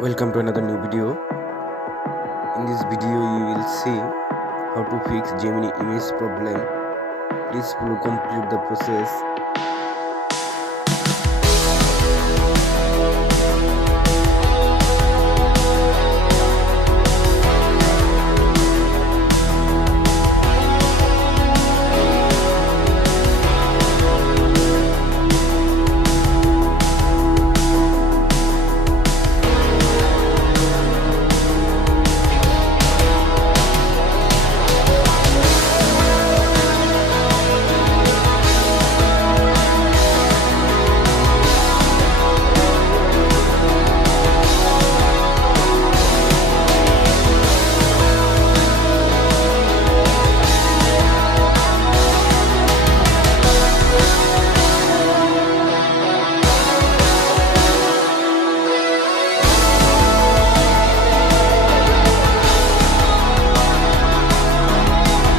Welcome to another new video. In this video you will see how to fix Gemini image problem. Please follow complete the process.